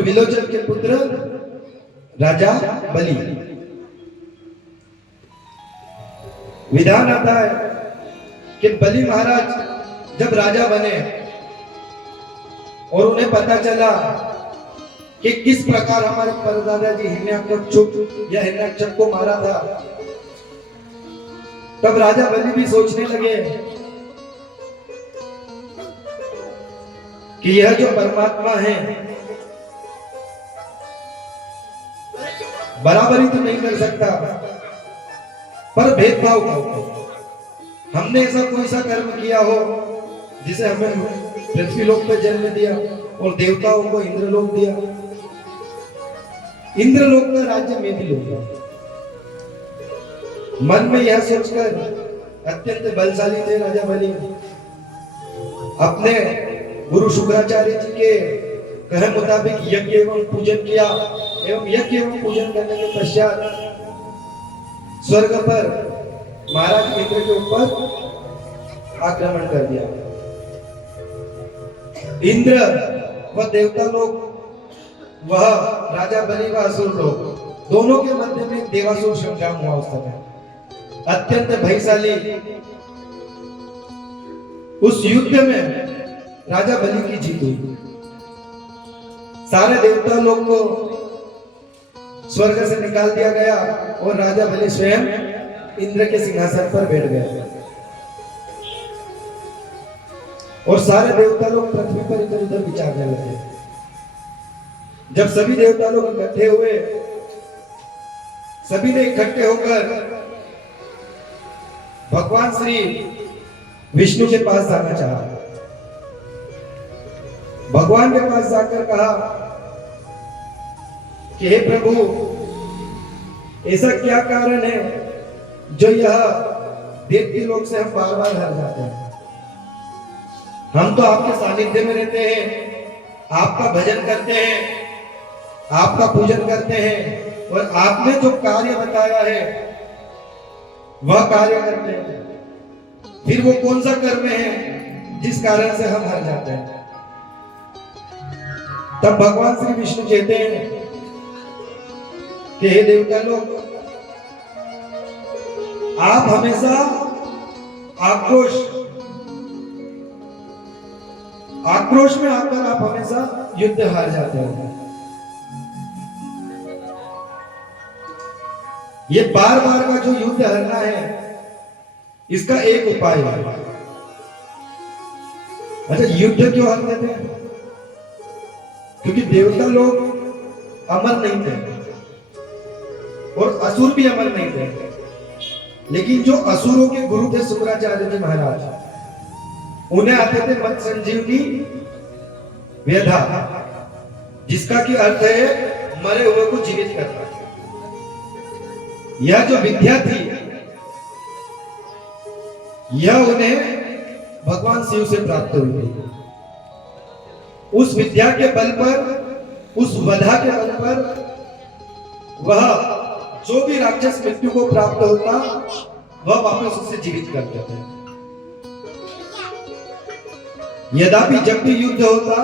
और विलोचन के पुत्र राजा बलि। विधान आता है कि बलि महाराज जब राजा बने और उन्हें पता चला कि किस प्रकार हमारे परदादा जी हिरण्यकश्यप को मारा था, तब राजा बलि भी सोचने लगे कि यह जो परमात्मा है बराबरी तो नहीं कर सकता, पर भेदभाव क्यों? हमने ऐसा कोई सा कर्म किया हो जिसे हमें पृथ्वीलोक पे जन्म दिया और देवताओं को इंद्रलोक दिया, इंद्रलोक का राज्य मैं भी लूंगा। मन में यह सोचकर अत्यंत बलशाली थे राजा बलि। अपने गुरु शुक्राचार्य जी के कहे मुताबिक यज्ञ एवं पूजन किया एवं यज्ञ एवं पूजन करने के पश्चात स्वर्ग पर महाराज इंद्र के ऊपर आक्रमण कर दिया। इंद्र व देवता लोग, वह राजा बलि व असुर लोग, दोनों के मध्य में देवासुर संग्राम हुआ उस समय, अत्यंत भयशाली। उस युद्ध में राजा बलि की जीत हुई। सारे देवता लोग को स्वर्ग से निकाल दिया गया और राजा बलि स्वयं इंद्र के सिंहासन पर बैठ गए और सारे देवता लोग पृथ्वी पर इधर उधर विचारने लगे। जब सभी देवता लोग इकट्ठे हुए, सभी ने इकट्ठे होकर भगवान श्री विष्णु के पास जाना चाहा। भगवान के पास जाकर कहा कि हे प्रभु, ऐसा क्या कारण है जो यह देवती लोक से हम बार बार हार जाते हैं? हम तो आपके सानिध्य में रहते हैं, आपका भजन करते हैं, आपका पूजन करते हैं और आपने जो कार्य बताया है वह कार्य करते हैं, फिर वो कौन सा कर्म है जिस कारण से हम हार जाते हैं? तब भगवान श्री विष्णु कहते हैं कि हे देवता लोग, आप हमेशा आक्रोश में आकर आप हमेशा युद्ध हार जाते हैं। ये बार बार का जो युद्ध हारना है, इसका एक उपाय है। अच्छा, युद्ध क्यों हारते थे? क्योंकि देवता लोग अमर नहीं थे और असुर भी अमर नहीं थे। लेकिन जो असुरों के गुरु थे शुक्राचार्य जी महाराज, उन्हें आते थे मत संजीवनी वेदा, जिसका की अर्थ है मरे हुए को जीवित करना। यह जो विद्या थी, यह उन्हें भगवान शिव से प्राप्त हुई थी। उस विद्या के बल पर, उस वधा के बल पर, वह जो भी राक्षस मृत्यु को प्राप्त होता, वह वापस उसे जीवित कर देते हैं। यद्यपि जब भी युद्ध होता,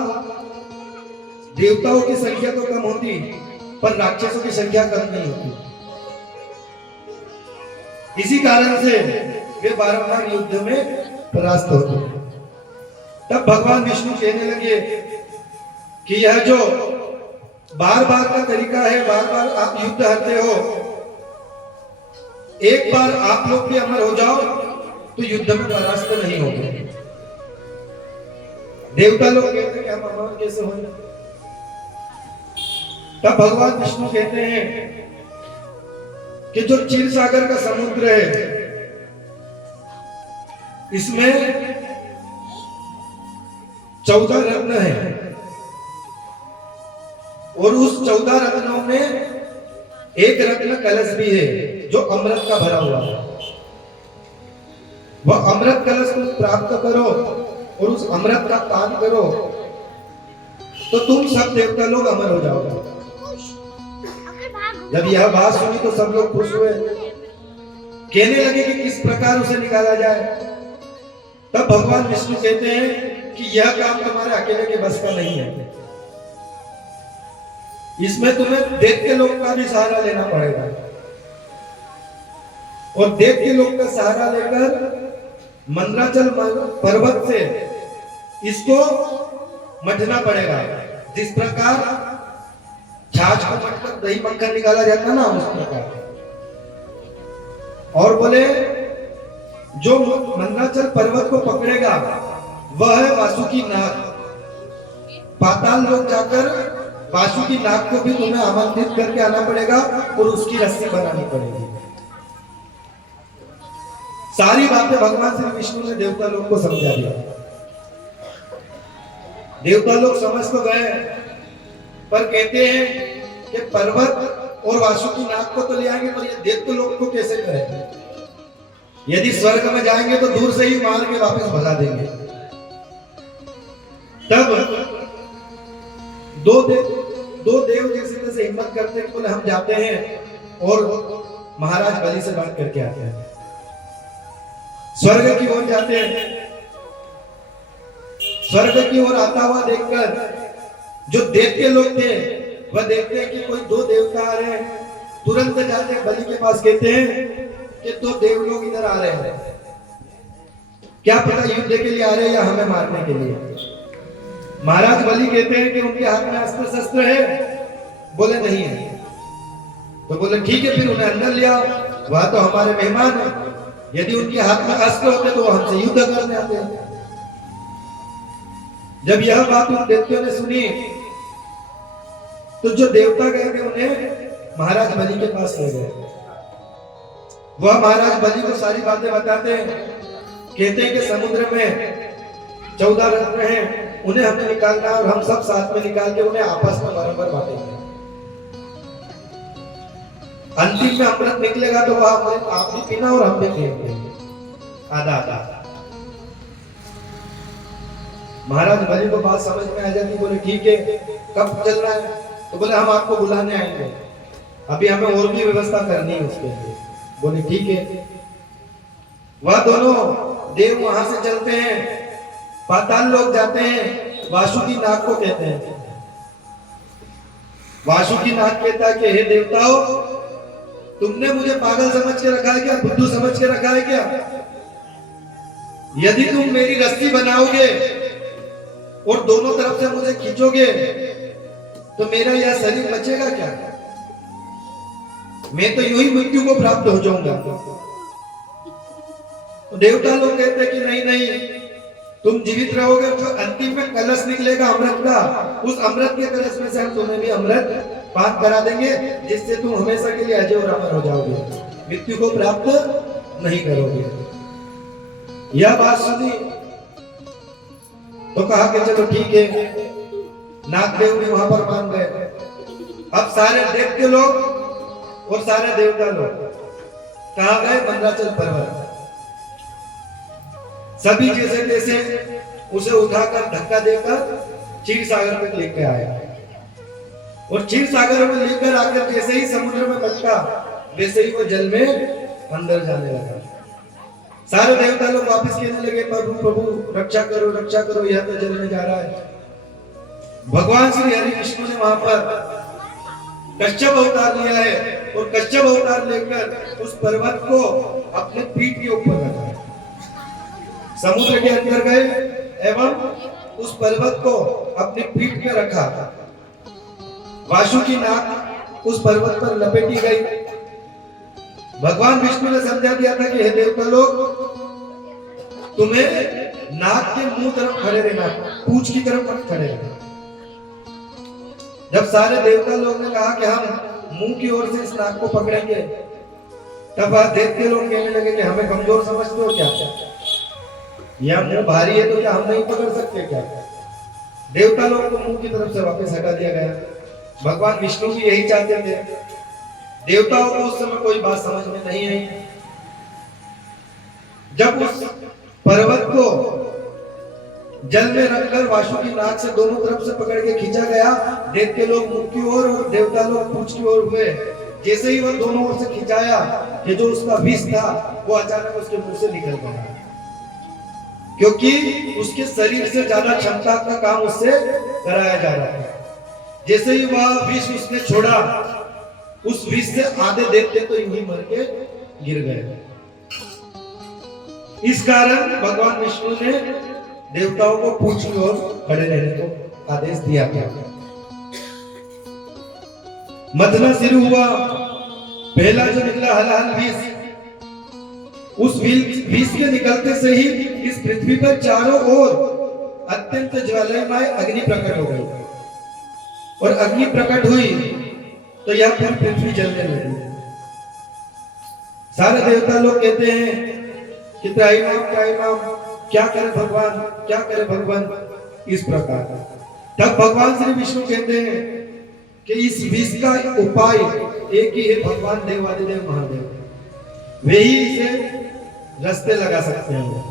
देवताओं की संख्या तो कम होती, पर राक्षसों की संख्या कम नहीं होती। इसी कारण से वे बारंबार युद्ध में परास्त होते। तब भगवान विष्णु कहने लगे कि यह जो बार बार का तरीका है, बार बार आप युद्ध हारते हो, एक बार आप लोग भी अमर हो जाओ तो युद्ध में परास्त नहीं होंगे। देवता लोग कहते हैं कि हम अमर कैसे होंगे? तब भगवान विष्णु कहते हैं कि जो क्षीर सागर का समुद्र है, इसमें 14 रत्न है और उस 14 रत्नों में एक रत्न कलश भी है जो अमृत का भरा हुआ है। वह अमृत कलश को प्राप्त करो और उस अमृत का पान करो तो तुम सब देवता लोग अमर हो जाओगे। जब यह बात सुनी तो सब लोग खुश हुए, कहने लगे कि किस प्रकार उसे निकाला जाए। तब भगवान विष्णु कहते हैं कि यह काम तुम्हारे अकेले के बस का नहीं है। इसमें तुम्हें दैत्य लोक का भी सहारा लेना पड़ेगा, और दैत्य लोक का सहारा लेकर मंदराचल पर्वत से इसको मथना पड़ेगा। जिस प्रकार छाछ को मथकर दही मक्खन निकाला जाता ना, उस प्रकार। और बोले जो मंदराचल पर्वत को पकड़ेगा वह है वासुकी नाग। पाताल लोक जाकर वासुकी नाग को भी तुम्हें आमंत्रित करके आना पड़ेगा और उसकी रस्सी बनानी पड़ेगी। सारी बातें भगवान श्री विष्णु ने देवता लोग को समझा दिया। देवता लोग समझ तो गए, पर कहते हैं कि पर्वत और वासुकी नाग को तो ले आएंगे, पर ये दैत्य लोग को कैसे करेंगे? यदि स्वर्ग में जाएंगे तो दूर से ही मार के वापस भगा देंगे। तब दो देव जैसे तैसे हिम्मत करते हैं, बोले हम जाते हैं और महाराज बलि से बात करके आते हैं। स्वर्ग की ओर जाते हैं। स्वर्ग की ओर आता हुआ देखकर जो दैत्य लोग थे वह देखते हैं कि कोई दो देवता आ रहे हैं। तुरंत जाते हैं बलि के पास, कहते हैं कि दो देव लोग इधर आ रहे हैं, क्या पता युद्ध के लिए आ रहे हैं या हमें मारने के लिए। महाराज बलि कहते हैं कि उनके हाथ में अस्त्र शस्त्र है? बोले नहीं है। तो बोले ठीक है, फिर उन्हें अंदर ले आओ, वह तो हमारे मेहमान है। यदि उनके हाथ में अस्त्र होते तो वो हमसे युद्ध करने आते हैं। जब यह बात उन देवताओं ने सुनी तो जो देवता गए थे उन्हें महाराज बलि के पास ले गए। वह महाराज बलि को सारी बातें बताते हैं। कहते हैं कि समुद्र में 14 रत्न हैं, उन्हें हमें निकालना है और हम सब साथ में निकाल के उन्हें आपस में बराबर बांटेंगे। अंतिम में अमृत निकलेगा तो वह अमृत आप भी पीना और हम भी पिएंगे, आधा आधा। महाराज बलि को बात समझ में आ जाती, बोले ठीक है, कब चलना है? तो बोले हम आपको बुलाने आएंगे, अभी हमें और भी व्यवस्था करनी है उसके लिए। बोले ठीक है। वह दोनों देव वहां से चलते हैं, पाताल लोग जाते हैं, वासुकी नाग को कहते हैं। वासुकी नाग कहता है कि हे देवताओं, तुमने मुझे पागल समझ के रखा है क्या, बुद्धू समझ के रखा है क्या? यदि तुम मेरी रस्सी बनाओगे और दोनों तरफ से मुझे खींचोगे तो मेरा यह शरीर बचेगा क्या? मैं तो यूं ही मृत्यु को प्राप्त हो जाऊंगा। तो देवता लोग कहते हैं कि नहीं नहीं, तुम जीवित रहोगे तो अंतिम में कलश निकलेगा अमृत का, उस अमृत के कलश में से हम तुम्हें भी अमृत पान करा देंगे, जिससे तुम हमेशा के लिए अजय और अमर हो जाओगे, मृत्यु को प्राप्त नहीं करोगे। यह बात सुनी तो कहा कि चलो ठीक है। नागदेव भी वहां पर मान गए। अब सारे दैत्य लोग और सारे देवता लोग कहा गए? मंदराचल पर्वत। सभी जैसे तैसे उसे उठाकर धक्का देकर क्षीर सागर तक लेकर आया, और क्षीर सागर में लेकर आकर जैसे ही समुद्र में पहुंचा वैसे ही वो जल में अंदर जाने लगा। सारे देवता लोग वापस कहने लगे, प्रभु प्रभु रक्षा करो, यह तो जल में जा रहा है। भगवान श्री हरि विष्णु ने वहां पर कश्यप अवतार लिया है, और कश्यप अवतार लेकर उस पर्वत को अपने पीठ के ऊपर रखा, समुद्र के अंदर गए एवं उस पर्वत को अपनी पीठ पे रखा। वासुकी नाग उस पर्वत पर लपेटी गई। भगवान विष्णु ने समझा दिया था कि हे देवता लोग, तुम्हें नाग के मुंह तरफ खड़े रहना, पूंछ की तरफ मत खड़े रहना। जब सारे देवता लोग ने कहा कि हम मुंह की ओर से इस नाग को पकड़ेंगे, तब दैत्य लोग कहने लगे कि हमें कमजोर समझते हो क्या? यह मुंह भारी है तो क्या हम नहीं पकड़ सकते क्या? देवता लोग को मुंह की तरफ से वापस हटा दिया गया। भगवान विष्णु भी यही चाहते थे। देवताओं को उस समय कोई बात समझ में नहीं आई। जब उस पर्वत को जल में रखकर वासुकी नाग से दोनों तरफ से पकड़ के खींचा गया, दैत्य लोग मुख की ओर और देवता लोग पूंछ की ओर हुए। जैसे ही वह दोनों ओर से खिंचाया कि जो उसका विष था वो अचानक उसके मुंह से निकल गया, क्योंकि उसके शरीर से ज्यादा क्षमता का काम उससे कराया जा रहा है। जैसे ही वह विष उसने छोड़ा, उस विष से आधे दैत्य तो यूं ही मर के गिर गए। इस कारण भगवान विष्णु ने देवताओं को पूंछ की ओर खड़े रहने को आदेश दिया था। मथना शुरू हुआ। पहला जो निकला हलाहल विष, उस विष के निकलते से ही इस पृथ्वी पर चारों ओर अत्यंत ज्वालामय अग्नि प्रकट हो गई, और अग्नि प्रकट हुई तो यह पूरी पृथ्वी जलने लगी। सारे देवता लोग कहते हैं कि त्राहिमाम त्राहिमाम, क्या करे भगवान, क्या करे भगवान, इस प्रकार। तब भगवान श्री विष्णु कहते हैं कि इस विष का उपाय एक ही है, भगवान देवादिदेव महादेव, वे ही इसे रास्ते लगा सकते हैं।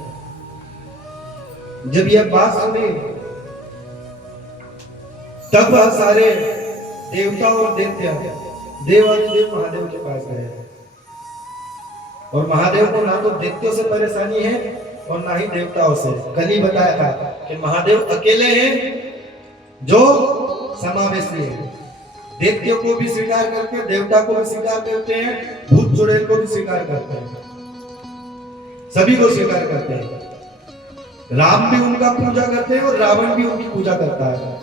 जब यह बात सुनी तब वह सारे देवता और दैत्य देवादिदेव महादेव के पास गए, और महादेव को ना तो दैत्यों से परेशानी है और ना ही देवताओं से। कल ही बताया था कि महादेव अकेले हैं जो समावेशी है, दैत्यों को भी स्वीकार करके, देवता को भी स्वीकार करते हैं, भूत चुड़ैल को भी स्वीकार करते हैं, सभी को स्वीकार करते हैं। राम भी उनका पूजा करते हैं और रावण भी उनकी पूजा करता है,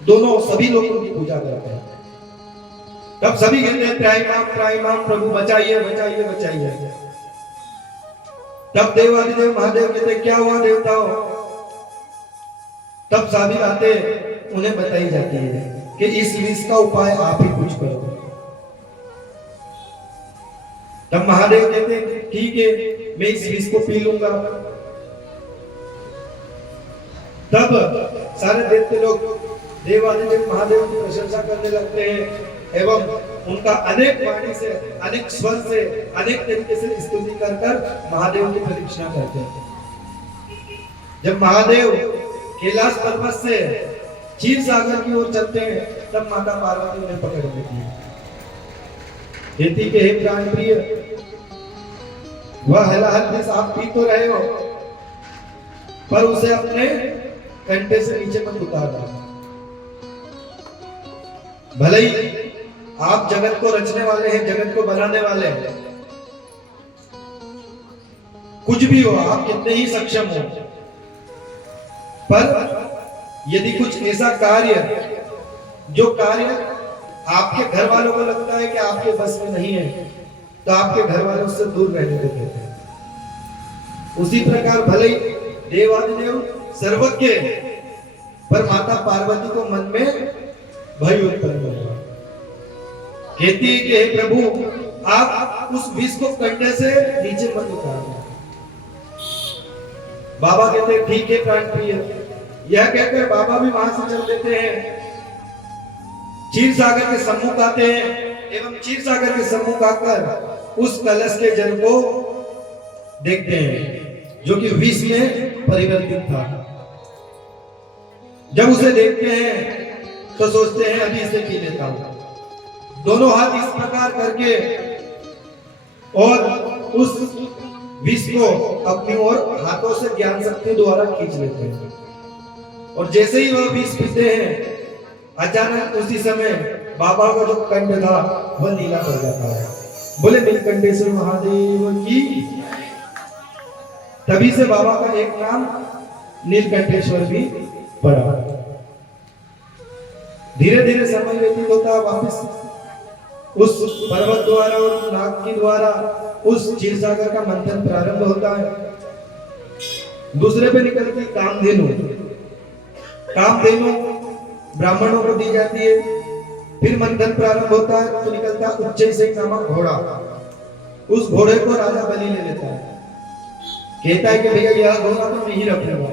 दोनों सभी लोग उनकी पूजा करते हैं। तब सभी कहते हैं त्राहिमाम त्राहिमाम, प्रभु बचाइए बचाइए बचाइए। तब देवादिदेव महादेव कहते क्या हुआ देवताओं? तब सारी बातें उन्हें बताई जाती है कि इस विष का उपाय आप ही कुछ करो। तब महादेव कहते हैं ठीक है, मैं इस विष को पी लूंगा। तब सारे दैत्य लोग देवादिदेव महादेव की प्रशंसा करने लगते हैं एवं उनका अनेक वाणी से, अनेक स्वर से, अनेक तरीके से स्तुति कर कर महादेव की प्रदक्षिणा करते हैं। जब महादेव कैलाश पर्वत से क्षीर सागर की ओर चलते हैं तब माता पार्वती उन्हें पकड़ लेती है, कहती कि हे प्राण प्रिय, वह हलाहल विष आप पी तो रहे हो, पर उसे अपने कंठे से नीचे मत उतारना। भले ही आप जगत को रचने वाले हैं, जगत को बनाने वाले हैं, कुछ भी हो, आप कितने ही सक्षम हो, पर यदि कुछ ऐसा कार्य जो कार्य आपके घर वालों को लगता है कि आपके बस में नहीं है, तो आपके घर वाले उससे दूर रहने देते हैं। उसी प्रकार भले ही देवादिदेव सर्वज्ञ, पर माता पार्वती को मन में भय उत्पन्न हुआ। कहती है कि हे प्रभु, आप उस विष को कंधे से नीचे मत उतारना। बाबा कहते हैं ठीक है प्राण प्रिय। यह कहकर बाबा भी वहां से चल देते हैं, क्षीर सागर के सम्मुख आते हैं एवं क्षीर सागर के सम्मुख आकर उस कलश के जल को देखते हैं जो कि विष में परिवर्तित था। जब उसे देखते हैं तो सोचते हैं अभी इसे पी लेता हूं। दोनों हाथ इस प्रकार करके और उस विष को अपनी ओर हाथों से ज्ञान शक्ति द्वारा खींच लेते हैं, और जैसे ही वह विष पीते हैं अचानक उसी समय बाबा का जो कंठ था वह नीला पड़ जाता है। बोले नीलकंठेश्वर महादेव की। तभी से बाबा का एक नाम नीलकंठेश्वर भी पड़ा। धीरे धीरे समय व्यतीत होता, वापस उस पर्वत द्वारा और नाग की द्वारा उस क्षीर सागर का मंथन प्रारंभ होता है। दूसरे पे निकलती कामधेनु, कामधेनु ब्राह्मणों को दी जाती है। फिर मंथन प्रारंभ होता है तो निकलता उच्चैः नामक घोड़ा। उस घोड़े को राजा बलि ले लेता है, कहता है कि भैया यह घोड़ा तो मैं ही रखूंगा।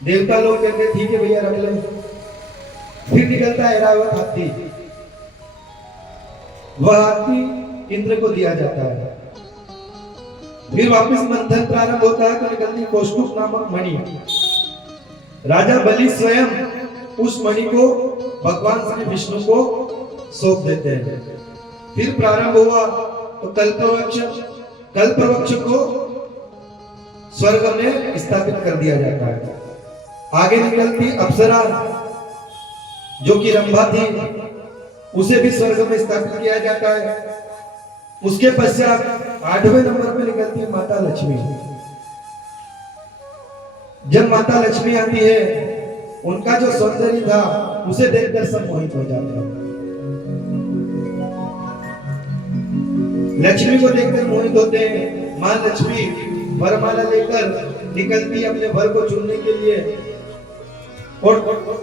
देवता लोग कहते हैं ठीक है भैया रख ले। फिर निकलता है ऐरावत हाथी, वह हाथी इंद्र को दिया जाता है। फिर वापस मंथन प्रारंभ होता है तो निकलती कौस्तुभ नामक मणि। राजा बलि स्वयं उस मणि को भगवान श्री विष्णु को सौंप देते हैं। फिर प्रारंभ हुआ तो कल्पवृक्ष को स्वर्ग में स्थापित कर दिया जाता है। आगे निकलती अप्सरा जो कि रंभा थी, उसे भी स्वर्ग में स्थापित किया जाता है। उसके पश्चात 8वें नंबर पे निकलती है माता लक्ष्मी। जब माता लक्ष्मी आती है, उनका जो सौंदर्य था उसे देखकर सब मोहित हो जाते हैं। लक्ष्मी को देखकर मोहित होते हैं। मां लक्ष्मी वरमाला लेकर निकलती है अपने वर को चुनने के लिए, और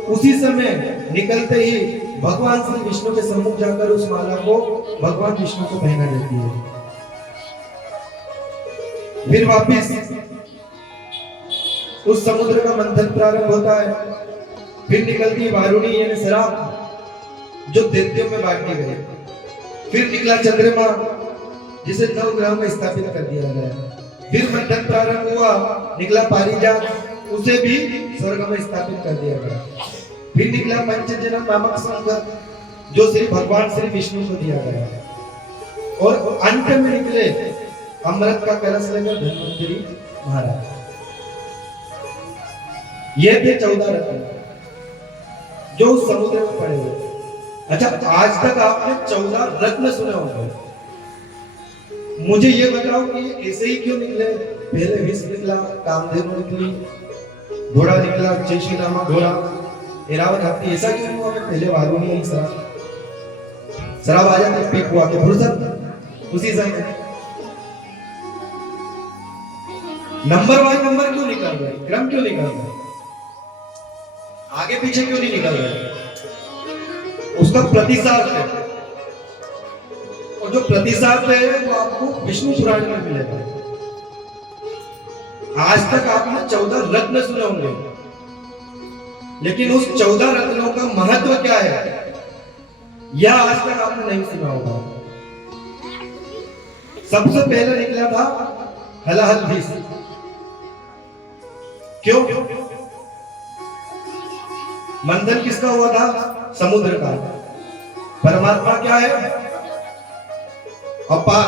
उसी समय निकलते ही भगवान श्री विष्णु के सम्मुख जाकर उस माला को भगवान विष्णु को पहना देती है। फिर वापिस उस समुद्र का मंथन प्रारंभ होता है। फिर निकलती है वारुणी यानी शराब, जो दैत्यों में बांटी गई। फिर निकला चंद्रमा, जिसे 9 ग्रह में स्थापित कर दिया गया। फिर मंथन प्रारंभ हुआ, निकला पारिजात, उसे भी स्वर्ग में स्थापित कर दिया गया। फिर निकला पंचजन्य नामक शंख, जो श्री भगवान श्री विष्णु को दिया गया। और अंत में निकले अमृत का कलश लेकर धन्वंतरी महाराज। ये थे 14 रत्न जो उस समुद्र में पड़े हुए। अच्छा, आज तक आपने 14 रत्न सुने होंगे। मुझे ये बताओ कि ये ऐसे ही क्यों निकले? पहले विष निकला, कामधेनु निकली, घोड़ा निकला, चेशी नामक घोड़ा, एरावत हाथी, ऐसा क्यों हुआ? पहले वारुणी आई शराब आ जाती, पीक हुआ के फुर्सत उसी समय। नंबर बाय नंबर क्यों निकल रहे? क्रम क्यों निकल रहे? आगे पीछे क्यों नहीं निकल रहे? उसका प्रतिसाद है, और जो प्रतिसाद है वो आपको विष्णु पुराण में मिलेगा। आज तक आपने 14 रत्न सुने होंगे, लेकिन उस 14 रत्नों का महत्व क्या है यह आज तक आपने नहीं सुना होगा। सबसे पहले निकला था हलाहल विष। क्यों? मंथन किसका हुआ था? समुद्र का। परमात्मा क्या है? अपार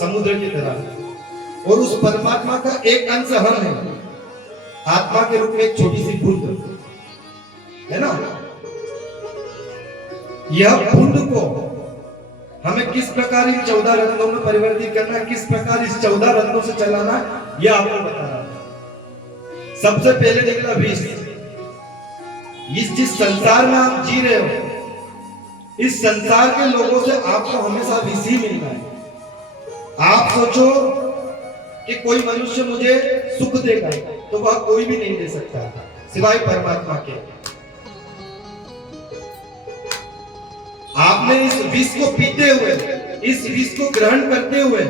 समुद्र की तरह, और उस परमात्मा का एक अंश हम है, आत्मा के रूप में एक छोटी सी बूंद है ना। यह बूंद को हमें किस प्रकार इन 14 रत्नों में परिवर्तित करना है, किस प्रकार इस 14 रत्नों से चलाना है, यह आपको बता रहा है। सबसे पहले निकला विष। इस जिस संसार में आप जी रहे हो, इस संसार के लोगों से आपको हमेशा विष ही मिलना है। आप सोचो कि कोई मनुष्य मुझे सुख देगा, तो वह कोई भी नहीं दे सकता सिवाय परमात्मा के। आपने इस विष को पीते हुए, इस विष को ग्रहण करते हुए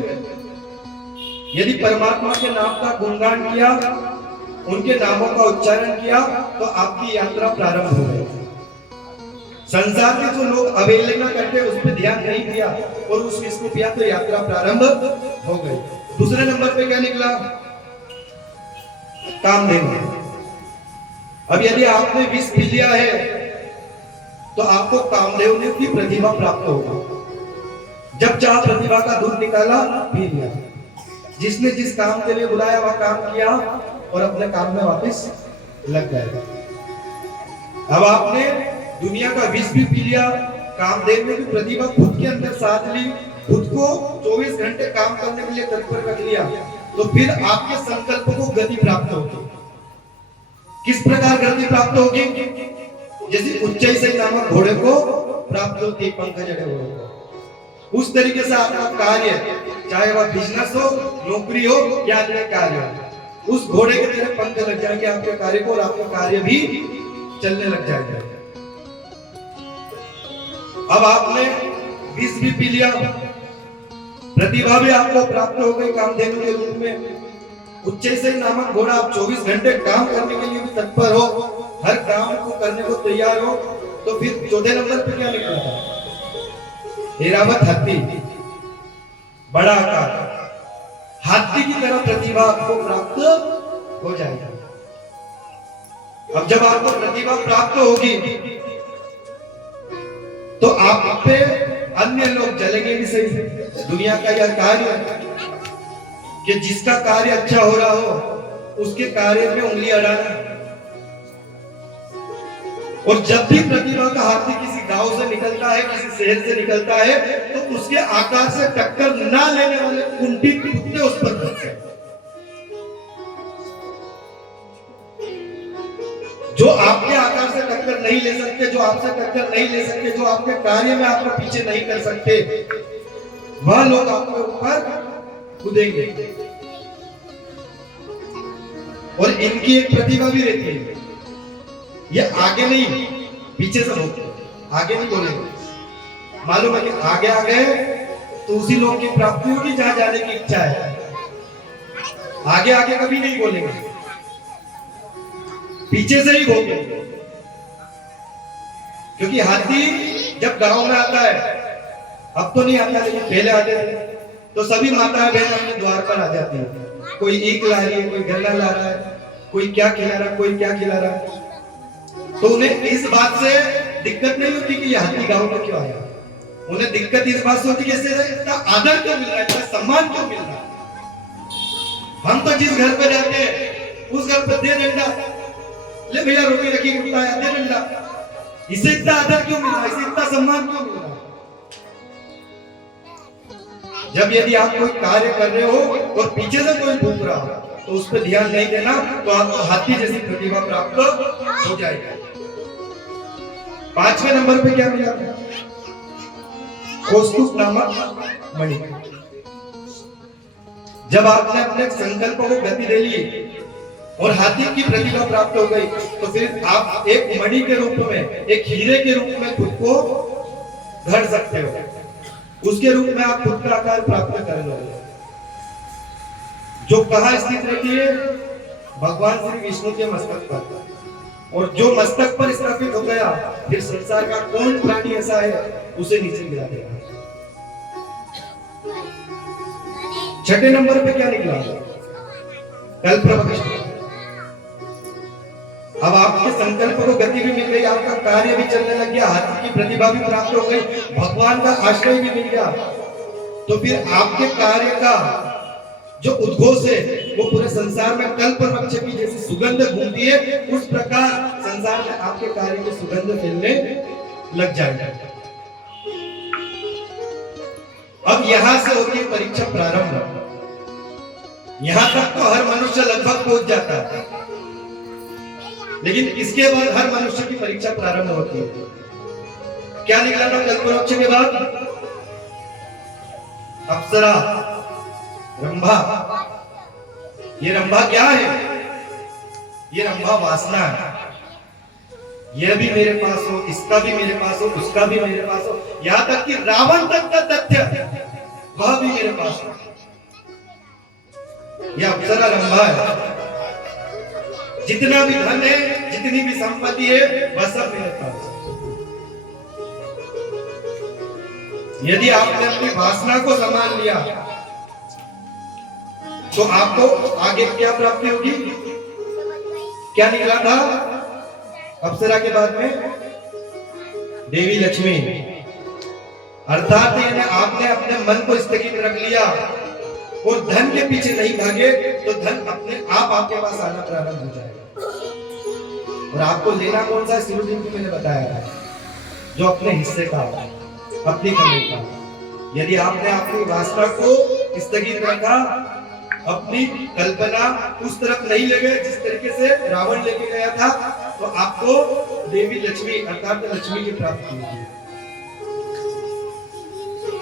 यदि परमात्मा के नाम का गुणगान किया, उनके नामों का उच्चारण किया, तो आपकी यात्रा प्रारंभ हो गई। संसार के जो लोग अवहेलना करते उस पर ध्यान नहीं दिया और उस विष को पिया, तो यात्रा प्रारंभ हो गई। दूसरे नंबर पे क्या निकला? कामधेनु। अब यदि आपने विष पी लिया है, तो आपको कामधेनु की प्रतिभा प्राप्त होगी। जब चाह प्रतिभा का दूध निकाला, पी लिया। जिसने जिस काम के लिए बुलाया वह काम किया और अपने काम में वापस लग गए। अब आपने दुनिया का विष भी पी लिया, कामधेनु की प्रतिभा खुद के अंदर साथ ली, खुद को 24 घंटे काम करने के लिए तत्पर रख लिया, तो फिर आपके संकल्प को गति प्राप्त होगी। किस प्रकार गति प्राप्त होगी? जैसे उच्चैसई नामक घोड़े को प्राप्त होती है पंख जड़े घोड़े को, उस तरीके से आपका कार्य, चाहे वह बिजनेस हो, नौकरी हो या अन्य कार्य हो, उस घोड़े के तरह पंख लग जाएंगे आपके कार्य को, और आपका कार्य भी चलने लग जाएगा। अब आपने विष भी पी लिया, प्रतिभा भी आपको प्राप्त हो गई कामधेनु के रूप में। उच्चैसई नामक घोड़ा, आप 24 घंटे काम करने के लिए भी तत्पर हो, हर काम को करने को तैयार हो। तो फिर चौथे नंबर पे क्या निकला था? ऐरावत हाथी, बड़ा आकार, हाथी की तरह प्रतिभा आपको प्राप्त हो जाएगी। अब जब आपको प्रतिभा प्राप्त होगी, तो आप पे अन्य लोग चलेंगे भी सही। दुनिया का यह कार्य कि जिसका कार्य अच्छा हो रहा हो, उसके कार्य में उंगली अड़ाना, और जब भी प्रतिभा का हाथी किसी गांव से निकलता है, किसी शहर से निकलता है, तो उसके आकार से टक्कर ना लेने वाले कुंठित कुत्ते उस पर भगते हैं। जो आपके आकार से टक्कर नहीं ले सकते, जो आपसे टक्कर नहीं ले सकते, जो आपके कार्य में आपको पीछे नहीं कर सकते, वह लोग आपके ऊपर कूदेंगे। और इनकी एक प्रतिभा भी रहती है, ये आगे नहीं पीछे से बोलते, आगे नहीं बोलेंगे। मालूम है कि आगे आ गए तो उसी लोग की प्राप्ति होगी जहां जाने की इच्छा है। आगे आगे कभी नहीं बोलेंगे, पीछे से ही बोलेंगे। क्योंकि हाथी जब गांव में आता है, अब तो नहीं आता लेकिन पहले आते थे, तो सभी माताएं बहन अपने द्वार पर आ जाती है। कोई ईख ला रही है, कोई गन्ना ला रहा है, कोई क्या खिला रहा है, कोई क्या खिला रहा है। तो उन्हें इस बात से दिक्कत नहीं होती कि ये हाथी गांव में क्यों आया। उन्हें दिक्कत इस बात से होती है कि इतना आदर क्यों मिल रहा है, इतना सम्मान क्यों मिल रहा है। हम तो जिस घर पे जाते हैं उस घर पे दे डंडा, ले भैया रोटी रखी, कुत्ता आया दे डंडा। इसे इतना आदर क्यों मिल रहा है, इसे इतना सम्मान क्यों मिल रहा है। जब यदि आप कोई कार्य कर रहे हो और पीछे से कोई भूख रहा हो तो उस पर ध्यान नहीं देना, तो आपको हाथी जैसी प्रतिभा प्राप्त हो जाएगी। 5वें नंबर पे क्या मिला, कौस्तुभ नामक मणि। जब आपने अपने संकल्पों को गति दे ली और हाथी की प्रतिभा प्राप्त हो गई, तो फिर आप एक मणि के रूप में, एक हीरे के रूप में खुद को गढ़ सकते हो। उसके रूप में आप खुद का आकार प्राप्त कर लोगे, जो कहां स्थित रहती है, भगवान श्री विष्णु के मस्तक पर। और जो मस्तक पर स्थापित हो गया, फिर संसार का कौन प्राणी ऐसा है उसे नीचे गिरा देगा। 6ठे नंबर पे क्या निकला, कल्पवृक्ष। अब आपके संकल्प को गति भी मिल गई, आपका कार्य भी चलने लग गया, हाथी की प्रतिभा भी प्राप्त हो गई, भगवान का आश्रय भी मिल गया। तो फिर आपके कार्य का जो उद्घोष है वो पूरे संसार में कल्पवृक्ष की जैसी सुगंध घूमती है, उस प्रकार संसार में आपके कार्य की सुगंध फैलने लग जाएगा। अब यहां से होती है परीक्षा प्रारंभ। यहां तक तो हर मनुष्य लगभग पहुंच जाता है, लेकिन इसके बाद हर मनुष्य की परीक्षा प्रारंभ होती है। क्या निकला था कल्पवृक्ष के बाद, अप्सरा, रंभा। ये रंभा क्या है, ये रंभा वासना है। यह भी मेरे पास हो, इसका भी मेरे पास हो, उसका भी मेरे पास हो, यहां तक कि रावण तक का तथ्य वह भी मेरे पास हो। यह अप्सरा रंभा है। जितना भी धन है, जितनी भी संपत्ति है, वह सब मेरे पास। यदि आपने अपनी वासना को संभाल लिया तो आपको आगे क्या प्राप्ति होगी। क्या निकला था अप्सरा के बाद में, देवी लक्ष्मी। अर्थात आपने अपने मन को स्थगित रख लिया और धन के पीछे नहीं भागे, तो धन अपने आप आपके पास आना प्रारंभ हो जाएगा। और आपको लेना कौन सा, शुरू दिन मैंने बताया है, जो अपने हिस्से का, अपनी कमाई का। यदि आपने अपनी वासना को स्थगित रखा, अपनी कल्पना उस तरफ नहीं ले गए जिस तरीके से रावण लेके गया था, तो आपको देवी लक्ष्मी अर्थात लक्ष्मी की प्राप्ति होगी।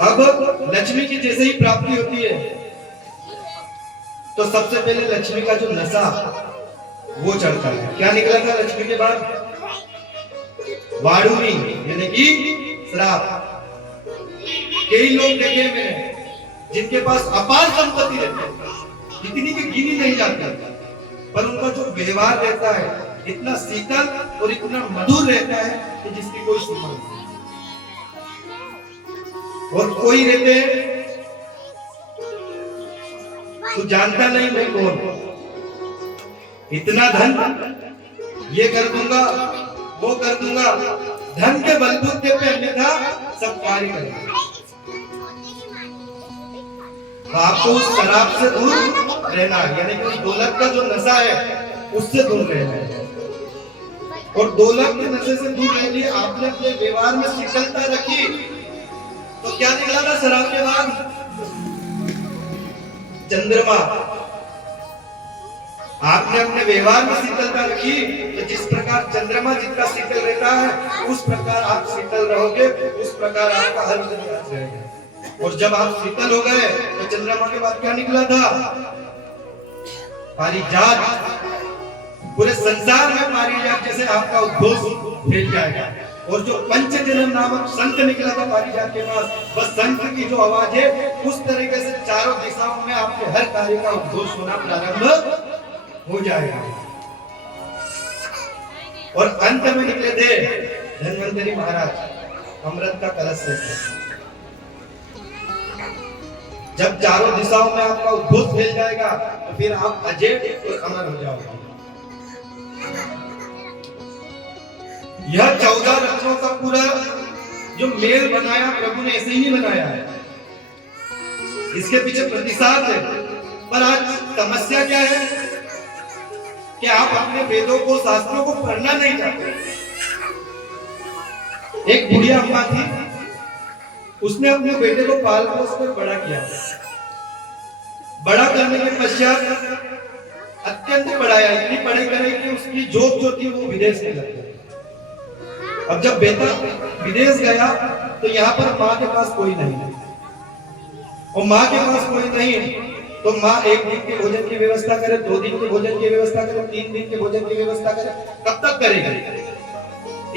अब लक्ष्मी की जैसे ही प्राप्ति होती है, तो सबसे पहले लक्ष्मी का जो नशा वो चढ़ता है। क्या निकला था लक्ष्मी के बाद, वारुणी यानी कि श्राप। कई लोग देखे मैंने जिनके पास अपार संपत्ति रहती है, इतनी कि गिनी नहीं जाती, पर उनका जो व्यवहार रहता है इतना शीतल और इतना मधुर रहता है कि जिसकी कोई सीमा नहीं। और कोई रहते हैं तो जानता नहीं मैं कौन, इतना धन ये कर दूंगा वो कर दूंगा, धन के बलबूते पे अन्यथा सब कार्य करेंगे। तो आपको उस शराब से दूर रहना है, यानी कि उस दौलत का जो नशा है उससे दूर रहना है। और दौलत के नशे से दूर रहने लिए आपने अपने व्यवहार में शीतलता रखी, तो क्या निकला था शराब के बाद? चंद्रमा। आपने अपने व्यवहार में शीतलता रखी, तो जिस प्रकार चंद्रमा जितना शीतल रहता है उस प्रकार आप शीतल रहोगे, उस प्रकार आपका हर विकास रहेगा। और जब आप शीतल हो गए तो चंद्रमा के बाद क्या निकला था? पारिजात। पूरे संसार में पारिजात जैसे आपका उद्घोष फैल जाएगा। और जो पंचजन्म नामक संत निकला था पारिजात के पास, बस संत की जो आवाज है उस तरीके से चारों दिशाओं में आपके हर कार्य का उद्घोष होना प्रारंभ हो जाएगा। और अंत में निकले थे धन्वंतरी महाराज अमृत का कलश लेकर। जब चारों दिशाओं में आपका उद्घोष फैल जाएगा तो फिर आप अजय और अमर हो जाओगे। यह 14 रत्नों का पूरा जो मेल बनाया प्रभु ने ऐसे ही बनाया है, इसके पीछे प्रतिसाद है। पर आज समस्या क्या है कि आप अपने वेदों को, शास्त्रों को पढ़ना नहीं चाहते। एक बुढ़िया अम्मा थी, उसने अपने बेटे को पाल पोस कर बड़ा किया। बड़ा करने के पश्चात अत्यंत पढ़ाया, इतनी पढ़ाई कराई कि उसकी जॉब जो थी वो विदेश में लग गई। अब जब बेटा विदेश गया तो यहाँ पर माँ के पास कोई नहीं, और माँ के पास कोई नहीं तो माँ 1 दिन के भोजन की व्यवस्था करे, 2 दिन के भोजन की व्यवस्था करे, 3 दिन के भोजन की व्यवस्था करे, कब तक करेगी?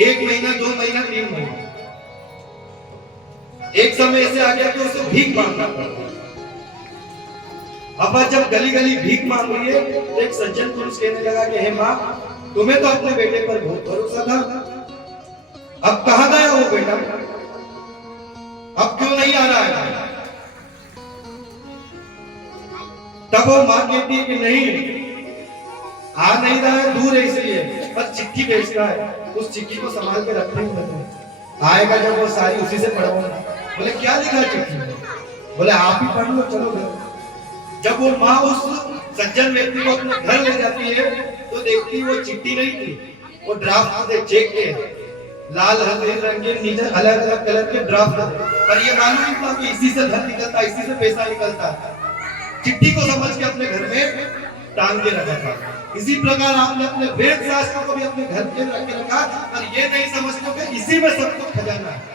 1 महीना, 2 महीना, 3 महीना। एक समय ऐसे आ गया कि उसे भीख मांगना पड़ा। अब जब गली गली भीख मांग रही है तो एक सज्जन पुरुष कहने लगा कि हे माँ, तुम्हें तो अपने बेटे पर बहुत भरोसा था, अब कहां गया वो बेटा? अब क्यों नहीं आ रहा है? तब वो मां कहती है कि नहीं, आ नहीं रहा है, दूर है इसलिए, बस चिट्ठी भेजता है, उस चिट्ठी को संभाल के रखने में आएगा जब वो सारी उसी से पढ़वाना। बोले क्या लिखा चिट्ठी में? बोले आप ही पढ़ लो, चलो घर। जब वो माँ उस सज्जन व्यक्ति को अपने घर ले जाती है तो देखती वो चिट्ठी नहीं थी, वो ड्राफ्ट थे, चेक के, लाल हरे रंग के नीचे अलग अलग कलर के ड्राफ्ट थे। पर ये मालूम नहीं था कि इसी से धन निकलता, इसी से पैसा निकलता। चिट्ठी को समझ के अपने घर में टांग के रखा था। इसी प्रकार आपने अपने वेद शास्त्रों को भी अपने घर के रख के रखा, पर ये नहीं समझते कि इसी में सब कुछ खजाना है।